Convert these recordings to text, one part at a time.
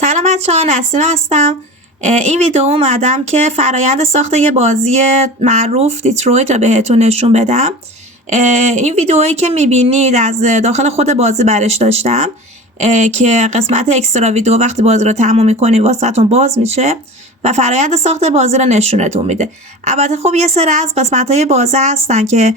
سلام بچه‌ها، نسیم هستم. این ویدیو اومدم که فرایند ساخت یه بازی معروف دیترویت رو بهتون نشون بدم. این ویدیویی که میبینید از داخل خود بازی برش داشتم که قسمت اکسترا ویدیو وقتی بازی رو تموم میکنید واسهتون باز میشه و فرایند ساخت بازی رو نشونتون میده. البته خب یه سری از قسمت‌های بازی هستن که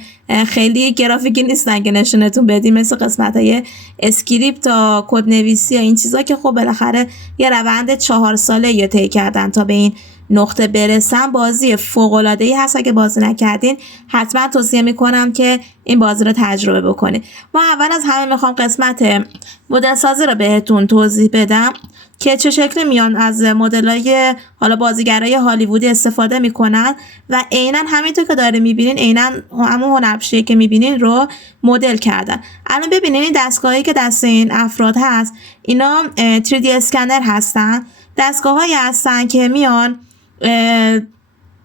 خیلی گرافیکی نیستن که نشونتون بدیم، مثل قسمت‌های اسکریپت تا کد نویسی یا این چیزا که خب بالاخره یه روند 4 ساله یا طی کردن تا به این نقطه برسن. بازی فوق‌العاده‌ای هست، اگه بازی نکردین حتما توصیه میکنم که این بازی رو تجربه بکنید. ما اول از همه میخوام قسمت مدل سازی رو بهتون توضیح بدم که چه شکلی میان از مدل‌های حالا بازیگرای هالیوودی استفاده میکنن و عیناً همینطور که داره میبینین عیناً همون هنرپیشه‌ای که میبینین رو مدل کردن. الان ببینین این دستگاهی که دست این افراد هست اینا 3D اسکنر هستن. دستگاه‌هایی هستن که میان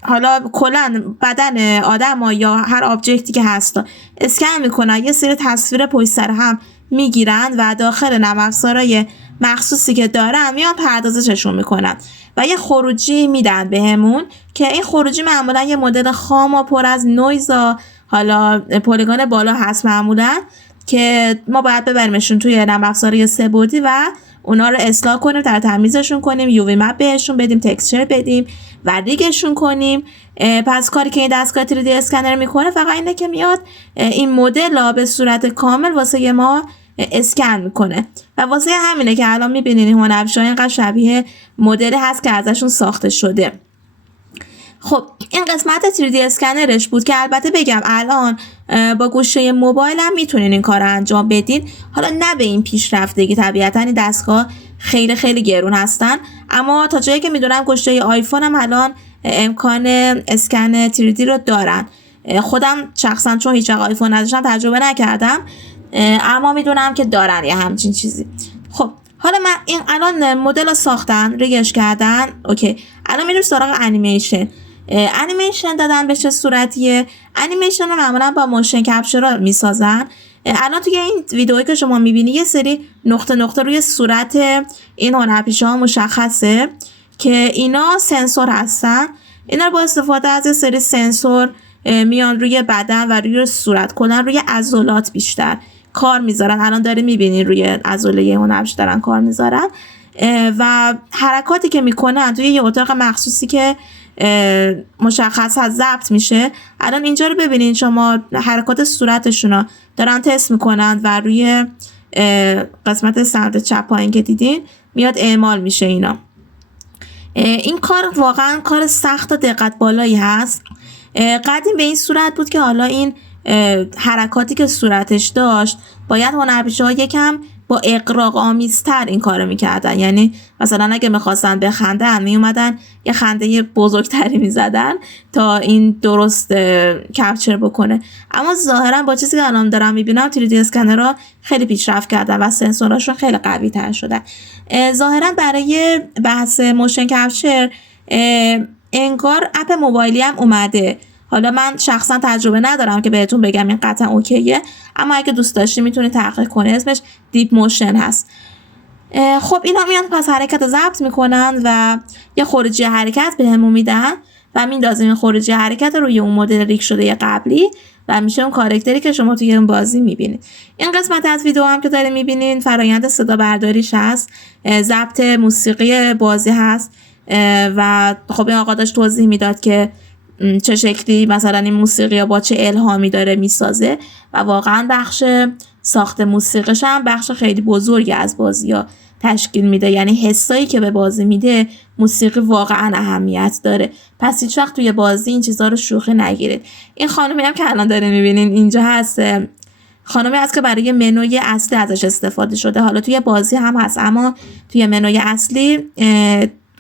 حالا کلا بدن آدم یا هر آبجکتی که هست اسکن میکنن، یه سری تصویر پشت سر هم میگیرن و داخل نرم افزارهای مخصوصی که دارن میان پردازششون میکنن و یه خروجی میدن بهمون که این خروجی معمولا یه مدل خام و پر از نویز و حالا پلیگون بالا هست معمولا که ما باید ببریمشون توی نرم افزارهای سه‌بعدی و اونا رو اصلاح کنیم، تمیزشون کنیم، یووی مپ بهشون بدیم، تکسچر بدیم و ریگشون کنیم. پس کاری که این دستگاه 3D اسکنر میکنه فقط اینه که میاد این مدل ها به صورت کامل واسه ما اسکن میکنه و واسه همینه که الان میبینین این هنرپیشه‌ها اینقدر شبیه مدلی هست که ازشون ساخته شده. خب این قسمت 3D اسکنرش بود که البته بگم الان با گوشه موبایل هم میتونین این کار رو انجام بدین. حالا نه به این پیشرفتگی، طبیعتا این دستگاه خیلی خیلی گرون هستن، اما تا جایی که میدونم گوشه آیفون هم الان امکان اسکن 3D رو دارن. خودم شخصا چون هیچ آیفون نداشتم تجربه نکردم، اما میدونم که دارن یه همچین چیزی. خب حالا من این الان مدل رو ساختن، ریگش کردن، اوکی. الان میریم سراغ انیمیشن. انیمیشن دادن به چه صورتیه؟ انیمیشن رو معمولا با موشن کپچر میسازن. الان توی این ویدئویی که شما میبینی یه سری نقطه نقطه روی صورت این هنرپیشه‌ها مشخصه که اینا سنسور هستن. اینا رو با استفاده از یه سری سنسور میان روی بدن و روی صورت، کلا روی عضلات بیشتر کار میذارن. الان داره میبینین روی عضله هنرپیشه دارن کار میذارن و حرکاتی که میکنن توی یه اتاق مخصوصی که مشخص هست ضبط میشه. الان اینجا رو ببینین شما، حرکات صورتشون رو دارن تست میکنن و روی قسمت سمت چپ پایین که دیدین میاد اعمال میشه. اینا این کار واقعا کار سخت و دقت بالایی هست. قدیم به این صورت بود که حالا این حرکاتی که صورتش داشت باید هنرپیشه‌ها یکم با اغراق آمیزتر این کارو میکردن. یعنی مثلا اگه میخواستن بخندن میومدن یه خنده بزرگتری میزدن تا این درست کپچر بکنه. اما ظاهرا با چیزی که الان دارم میبینم 3D اسکنرها خیلی پیشرفت کردن و سنسوراشون خیلی قوی تر شدن. ظاهرا برای بحث موشن کپچر انگار اپ موبایلی هم اومده. حالا من شخصا تجربه ندارم که بهتون بگم این قطعا اوکیه، اما اگه دوست داشتی میتونی تحقیق کنی، اسمش دیپ موشن هست. خب اینا میان پس حرکت رو ضبط میکنن و یه خروجی حرکت بهمون میدن و میندازیم این خروجی حرکت روی اون مدل ریگ شده قبلی و میشه اون کاراکتری که شما توی اون بازی میبینید. این قسمت از ویدیو هم که دارین میبینین فرایند صدا برداریش هست، ضبط موسیقی بازی هست و خب این آقا داشت توضیح میداد که چه شکلی مثلا این موسیقی با چه الهامی داره میسازه و واقعا بخش ساخت موسیقیش هم بخش خیلی بزرگی از بازی ها تشکیل میده. یعنی حسایی که به بازی میده موسیقی واقعا اهمیت داره. پس هیچ وقت توی بازی این چیزها رو شوخی نگیرید. این خانمی هم که الان داره میبینین اینجا هست، خانمی هست که برای منوی اصلی ازش استفاده شده. حالا توی بازی هم هست، اما توی منوی اصلی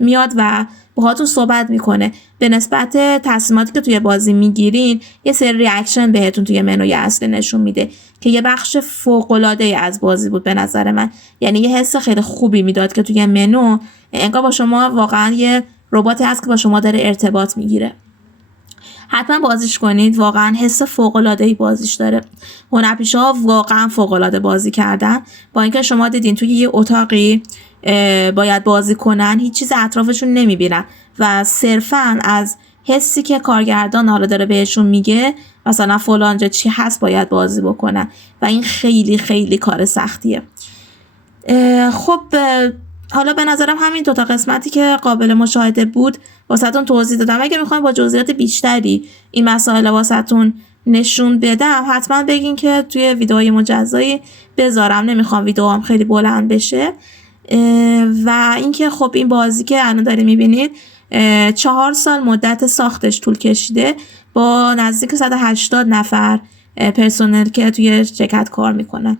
میاد و باهاتون صحبت میکنه. به نسبت تصمیماتی که توی بازی میگیرین یه سری ریاکشن بهتون توی منوی اصلی نشون میده که یه بخش فوق‌العاده از بازی بود به نظر من. یعنی یه حس خیلی خوبی میداد که توی منو انگار با شما واقعا یه رباتی هست که با شما داره ارتباط میگیره. حتما بازیش کنید، واقعا حس فوق‌العاده‌ای بازیش داره. هنرپیشه‌ها واقعا فوق‌العاده بازی کردن، با اینکه شما دیدین توی یه اتاقی باید بازی کنن هیچ چیز اطرافشون نمیبینن و صرفا از حسی که کارگردان حالا داره بهشون میگه مثلا فلان جا چی هست باید بازی بکنن و این خیلی خیلی کار سختیه. خب حالا به نظرم همین دوتا قسمتی که قابل مشاهده بود واسهتون توضیح دادم. اگه میخواین با جزئیات بیشتری این مسائل واسهتون نشون بدم حتما بگین که توی ویدئوهای مجزایی بذارم، نمیخوام ویدئوام خیلی بلند بشه. و اینکه خب این بازی که الان دارید میبینید 4 سال مدت ساختش طول کشیده با نزدیک 180 نفر پرسنل که توی شرکت کار میکنن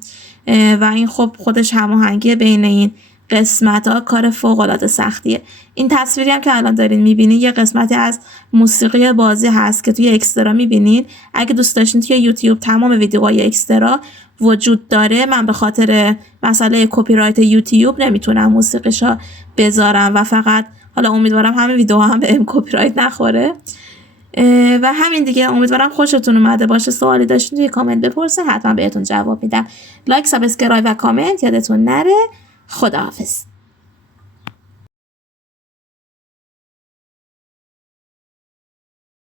و این خب خودش هماهنگی بین این قسمت ها کار فوق العاده سختیه. این تصویری هم که الان دارین میبینید یه قسمتی از موسیقی بازی هست که توی اکسترا میبینید. اگه دوست داشتین توی یوتیوب تمام ویدیوهای اکسترا وجود داره. من به خاطر مسئله کپی رایت یوتیوب نمیتونم موسیقیشا بذارم و فقط حالا امیدوارم همین ویدیوها هم به کپی رایت نخوره. و همین دیگه، امیدوارم خوشتون اومده باشه. سوالی داشتین توی کامنت بپرسین حتما بهتون جواب میدم. لایک، سابسکرایب و کامنت یادتون نره. خداحافظ.